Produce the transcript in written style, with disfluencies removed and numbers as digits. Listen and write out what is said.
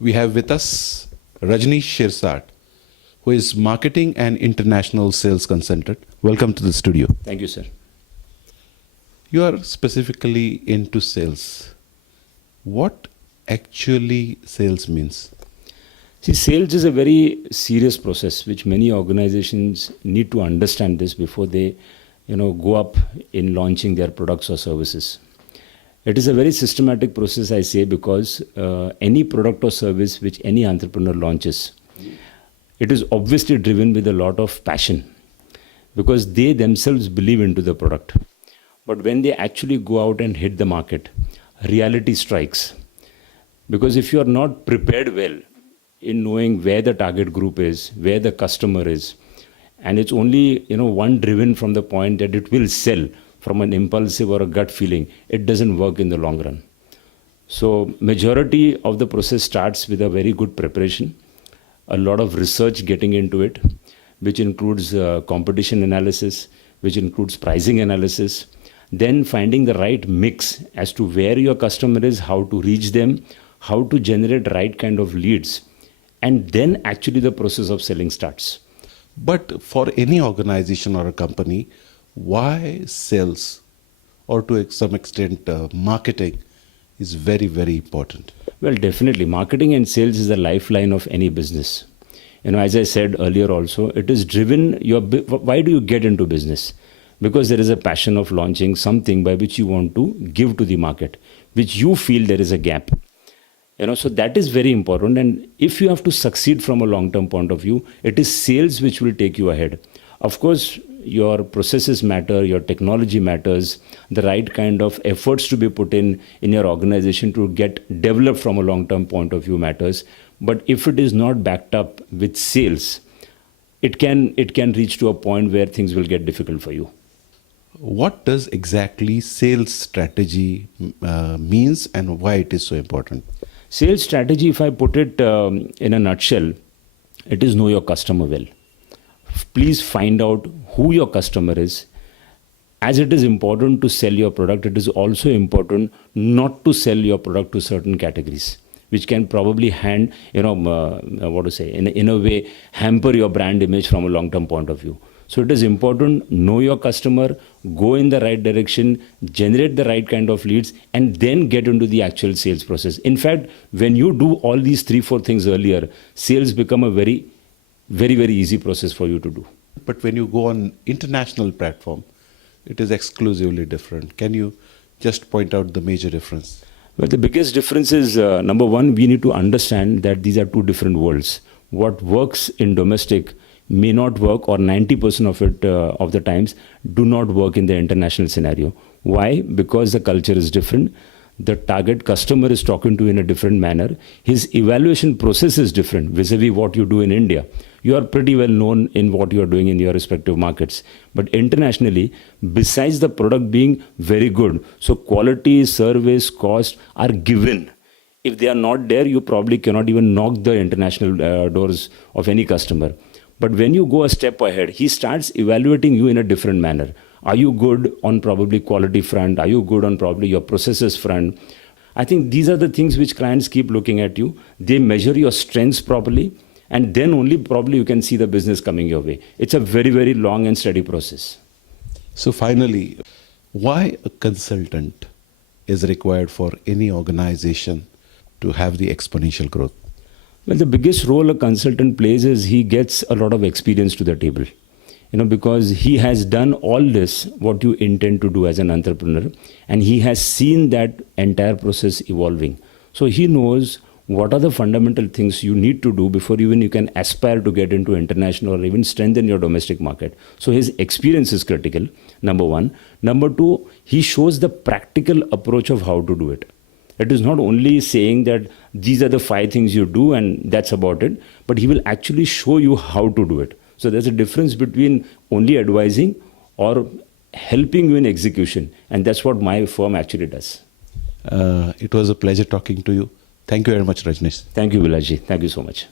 We have with us Rajnish Shirsat, who is Marketing and International Sales Consultant. Welcome to the studio. Thank you, sir. You are specifically into sales. What actually sales means? See, sales is a very serious process which many organizations need to understand this before they, go up in launching their products or services. It is a very systematic process, I say, because any product or service which any entrepreneur launches, it is obviously driven with a lot of passion because they themselves believe into the product. But when they actually go out and hit the market, reality strikes. Because if you are not prepared well in knowing where the target group is, where the customer is, and it's only one driven from the point that it will sell from an impulsive or a gut feeling, it doesn't work in the long run. So majority of the process starts with a very good preparation, a lot of research getting into it, which includes competition analysis, which includes pricing analysis, then finding the right mix as to where your customer is, how to reach them, how to generate right kind of leads, and then actually the process of selling starts. But for any organization or a company, why sales, or to some extent marketing, is very, very important? Well, definitely. Marketing and sales is the lifeline of any business. As I said earlier also, it is driven, why do you get into business? Because there is a passion of launching something by which you want to give to the market, which you feel there is a gap. So that is very important. And if you have to succeed from a long-term point of view, it is sales which will take you ahead. Of course, your processes matter, your technology matters, the right kind of efforts to be put in your organization to get developed from a long-term point of view matters. But if it is not backed up with sales, it can reach to a point where things will get difficult for you. What does exactly sales strategy means and why it is so important? Sales strategy, if I put it in a nutshell, it is know your customer well. Please find out who your customer is. As it is important to sell your product, it is also important not to sell your product to certain categories, which can probably in a way, hamper your brand image from a long-term point of view. So it is important, know your customer, go in the right direction, generate the right kind of leads, and then get into the actual sales process. In fact, when you do all these 3-4 things earlier, sales become a very, very, very easy process for you to do. But when you go on international platform, it is exclusively different. Can you just point out the major difference? Well, the biggest difference is, number one, we need to understand that these are two different worlds. What works in domestic may not work, or 90% of it of the times do not work in the international scenario. Why? Because the culture is different. The target customer is talking to in a different manner. His evaluation process is different vis-a-vis what you do in India. You are pretty well known in what you are doing in your respective markets. But internationally, besides the product being very good, so quality, service, cost are given. If they are not there, you probably cannot even knock the international doors of any customer. But when you go a step ahead, he starts evaluating you in a different manner. Are you good on probably quality front? Are you good on probably your processes front? I think these are the things which clients keep looking at you. They measure your strengths properly, and then only probably you can see the business coming your way. It's a very, very long and steady process. So finally, why a consultant is required for any organization to have the exponential growth? Well, the biggest role a consultant plays is he gets a lot of experience to the table. Because he has done all this, what you intend to do as an entrepreneur, and he has seen that entire process evolving. So he knows what are the fundamental things you need to do before even you can aspire to get into international or even strengthen your domestic market. So his experience is critical, number one. Number two, he shows the practical approach of how to do it. It is not only saying that these are the 5 things you do and that's about it, but he will actually show you how to do it. So there's a difference between only advising or helping you in execution. And that's what my firm actually does. It was a pleasure talking to you. Thank you very much, Rajnish. Thank you, Vilas ji. Thank you so much.